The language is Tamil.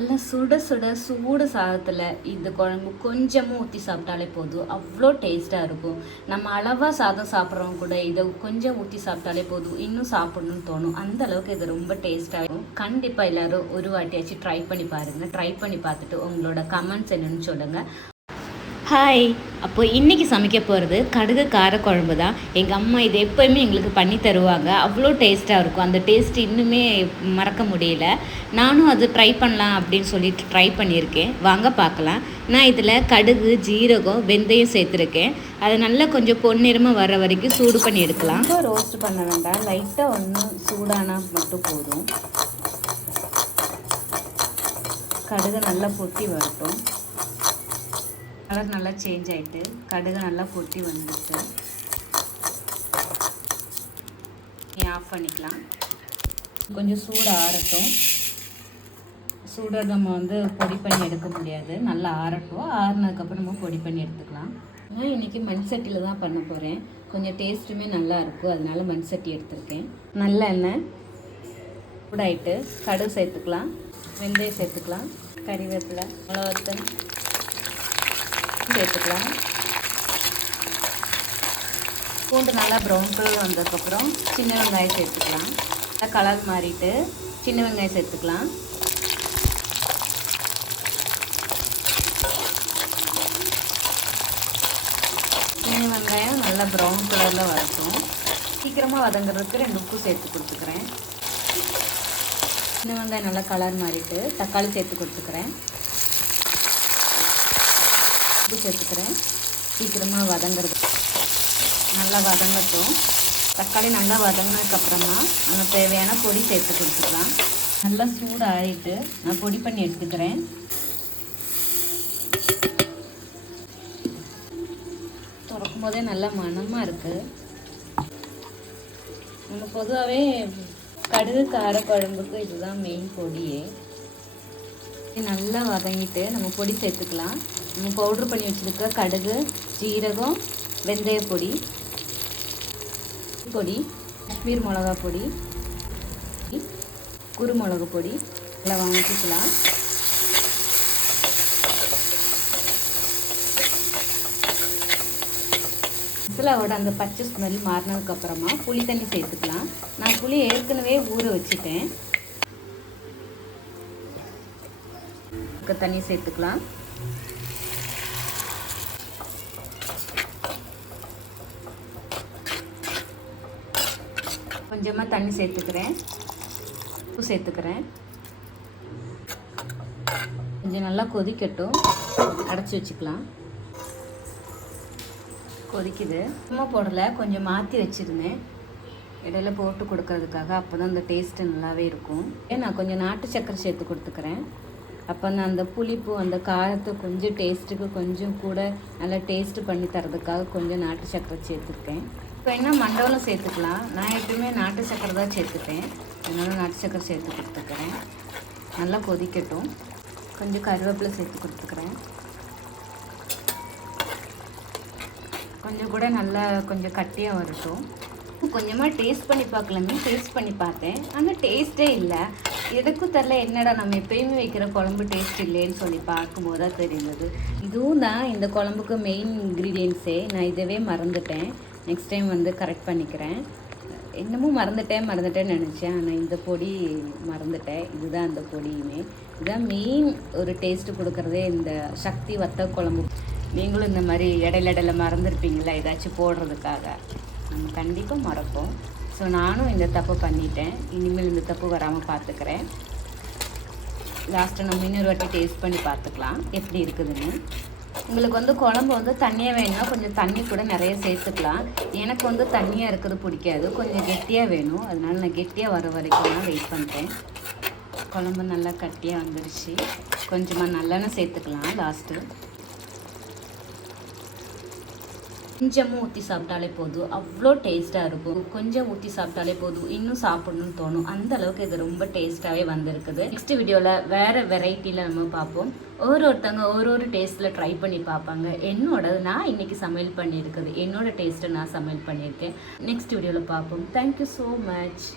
நல்லா சுட சுட சூடு சாதத்தில் இந்த குழம்பு கொஞ்சமும் ஊற்றி சாப்பிட்டாலே போதும், அவ்வளோ டேஸ்ட்டாக இருக்கும். நம்ம அளவாக சாதம் சாப்பிட்றவங்க கூட இதை கொஞ்சம் ஊற்றி சாப்பிட்டாலே போதும், இன்னும் சாப்பிடணும்னு தோணும். அந்த அளவுக்கு இது ரொம்ப டேஸ்ட்டாக இருக்கும். கண்டிப்பாக எல்லோரும் ஒரு வாட்டியாச்சும் ட்ரை பண்ணி பாருங்கள். ட்ரை பண்ணி பார்த்துட்டு உங்களோட கமெண்ட்ஸ் என்னென்னு சொல்லுங்கள். ஹாய், அப்போ இன்றைக்கி சமைக்க போகிறது கடுகு காரக்குழம்பு தான். எங்கள் அம்மா இது எப்போயுமே எங்களுக்கு பண்ணி தருவாங்க. அவ்வளோ டேஸ்ட்டாக இருக்கும். அந்த டேஸ்ட் இன்னுமே மறக்க முடியல. நானும் அது ட்ரை பண்ணலாம் அப்படின்னு சொல்லிட்டு ட்ரை பண்ணியிருக்கேன். வாங்க பார்க்கலாம். நான் இதில் கடுகு, ஜீரகம், வெந்தயம் சேர்த்துருக்கேன். அதை நல்லா கொஞ்சம் பொன்னிறமாக வர வரைக்கும் சூடு பண்ணி எடுக்கலாம். ரொம்ப ரோஸ்ட் பண்ண வேண்டாம், லைட்டாக ஒன்று சூடானால் மட்டும் போதும். கடுகு நல்லா பொட்டி வரட்டும். கலர் நல்லா சேஞ்ச் ஆகிட்டு கடுகு நல்லா பொட்டி வந்துட்டு ஆஃப் பண்ணிக்கலாம். கொஞ்சம் சூடு ஆறட்டும். சூடை நம்ம பொடி பண்ணி எடுக்க முடியாது, நல்லா ஆறட்டும். ஆறுனதுக்கப்புறம் நம்ம பொடி பண்ணி எடுத்துக்கலாம். நான் இன்றைக்கி மண் சட்டியில் தான் பண்ண போகிறேன். கொஞ்சம் டேஸ்ட்டுமே நல்லா இருக்கும், அதனால மண் சட்டி எடுத்துருக்கேன். நல்லெண்ணெய் சூடாயிட்டு கடுகு சேர்த்துக்கலாம், வெந்தயம் சேர்த்துக்கலாம், கறிவேப்பிலை, மிளகாத்தூள் சேர்த்துக்கலாம். பூண்டு நல்லா ப்ரௌன் கலர் வந்ததுக்கப்புறம் சின்ன வெங்காயம் சேர்த்துக்கலாம். நல்லா கலர் மாறிட்டு சின்ன வெங்காயம் சேர்த்துக்கலாம். சின்ன வெங்காயம் நல்லா ப்ரௌன் கலரில் வரட்டும். சீக்கிரமாக வதங்குறதுக்கு 2 உப்பு சேர்த்து கொடுத்துக்கிறேன். சின்ன வெங்காயம் நல்லா கலர் மாறிட்டு தக்காளி சேர்த்து கொடுத்துக்கிறேன். சேர்த்துக்கிறேன். சீக்கிரமாக வதங்குறது நல்லா வதங்கட்டும். தக்காளி நல்லா வதங்கினதுக்கப்புறமா நம்ம தேவையான பொடி சேர்த்து கொடுத்துக்கலாம். நல்லா சூடு ஆறிட்டு நான் பொடி பண்ணி எடுத்துக்கிறேன். திறக்கும் போதே நல்லா மணமாக இருக்குது. நம்ம பொதுவாகவே கடுகு காரக்குழம்புக்கு இதுதான் மெயின் பொடியே. நல்லா வதங்கிட்டு நம்ம பொடி சேர்த்துக்கலாம். நம்ம பவுட்ரு பண்ணி வச்சுருக்க கடுகு, ஜீரகம், வெந்தய பொடி, காஷ்மீர் மிளகா பொடி, குருமிளகு பொடி எல்லாம் வாங்கிக்கலாம். மசாலாவோட அந்த பச்சை ஸ்மெல் மாறினதுக்கப்புறமா புளி தண்ணி சேர்த்துக்கலாம். நான் புளி ஏற்கனவே ஊற வச்சுட்டேன். தண்ணி சேர்த்துக்கலாம். கொஞ்சமாக தண்ணி சேர்த்துக்கிறேன், உப்பு சேர்த்துக்கிறேன். கொஞ்சம் நல்லா கொதிக்கட்டும், அடைச்சி வச்சுக்கலாம். கொதிக்குது. சும்மா போடலை, கொஞ்சம் மாற்றி வச்சுருந்தேன் இடையில போட்டு கொடுக்கறதுக்காக. அப்போ தான் அந்த டேஸ்ட்டு நல்லாவே இருக்கும். நான் கொஞ்சம் நாட்டு சர்க்கரை சேர்த்து கொடுத்துக்கிறேன். அப்போ அந்த புளிப்பு அந்த காரத்தை கொஞ்சம் டேஸ்ட்டுக்கு கொஞ்சம் கூட நல்லா டேஸ்ட்டு பண்ணி தரதுக்காக கொஞ்சம் நாட்டு சர்க்கரை சேர்த்துருக்கேன். இப்போ என்ன மண்டவலம் சேர்த்துக்கலாம். நான் எப்பவுமே நாட்டு சர்க்கரை தான் சேர்த்துப்பேன், அதனால் நாட்டு சர்க்கரை சேர்த்து கொடுத்துக்கிறேன். நல்லா கொதிக்கட்டும். கொஞ்சம் கருவேப்பிலை சேர்த்து கொடுத்துக்கிறேன். கொஞ்சம் கூட நல்லா கொஞ்சம் கட்டியாக வரட்டும். கொஞ்சமாக டேஸ்ட் பண்ணி பார்க்கலாமே, டேஸ்ட் பண்ணி பார்த்தேன், ஆனால் டேஸ்ட்டே இல்லை. எதுக்கும் தெரில, என்னடா நம்ம எப்பயுமே வைக்கிற குழம்பு டேஸ்ட் இல்லைன்னு சொல்லி பார்க்கும்போது தான் தெரிந்தது. இதுவும் தான் இந்த குழம்புக்கு மெயின் இன்க்ரீடியன்ஸே. நான் இதவே மறந்துட்டேன். நெக்ஸ்ட் டைம் கரெக்ட் பண்ணிக்கிறேன். என்னமோ மறந்துட்டேன்னு நினச்சேன், ஆனால் இந்த பொடி மறந்துட்டேன். இதுதான் அந்த பொடியுமே. இதுதான் மெயின் ஒரு டேஸ்ட்டு கொடுக்குறதே இந்த சக்தி வத்த குழம்பு. நீங்களும் இந்த மாதிரி இடையில மறந்துருப்பீங்களா ஏதாச்சும் போடுறதுக்காக? நம்ம கண்டிப்பாக மறப்போம். ஸோ நானும் இந்த தப்பு பண்ணிட்டேன். இனிமேல் இந்த தப்பு வராமல் பார்த்துக்கிறேன். லாஸ்ட்டு நம்ம இன்னொரு வாட்டி டேஸ்ட் பண்ணி பார்த்துக்கலாம் எப்படி இருக்குதுன்னு. உங்களுக்கு குழம்பு தண்ணியாக வேணும்னா கொஞ்சம் தண்ணி கூட நிறைய சேர்த்துக்கலாம். எனக்கு தண்ணியாக இருக்கிறது பிடிக்காது, கொஞ்சம் கெட்டியாக வேணும். அதனால நான் கெட்டியாக வர வரைக்கும் நான் வெயிட் பண்ணுறேன். குழம்பு நல்லா கட்டியாக வந்துடுச்சு. கொஞ்சமாக நல்லெண்ணெய் சேர்த்துக்கலாம் லாஸ்ட்டு. கொஞ்சமாக ஊற்றி சாப்பிட்டாலே போதும், அவ்வளோ டேஸ்ட்டாக இருக்கும். கொஞ்சம் ஊற்றி சாப்பிட்டாலே போதும், இன்னும் சாப்பிடணும்னு தோணும். அந்த அளவுக்கு இது ரொம்ப டேஸ்ட்டாகவே வந்திருக்குது. நெக்ஸ்ட் வீடியோவில் வேறு வெரைட்டியில் நம்ம பார்ப்போம். ஒருத்தவங்க ஒரு டேஸ்ட்டில் ட்ரை பண்ணி பார்ப்பாங்க. நான் இன்றைக்கி சமையல் பண்ணியிருக்குது, என்னோடய டேஸ்ட்டை நான் சமையல் பண்ணியிருக்கேன். நெக்ஸ்ட் வீடியோவில் பார்ப்போம். Thank you so much.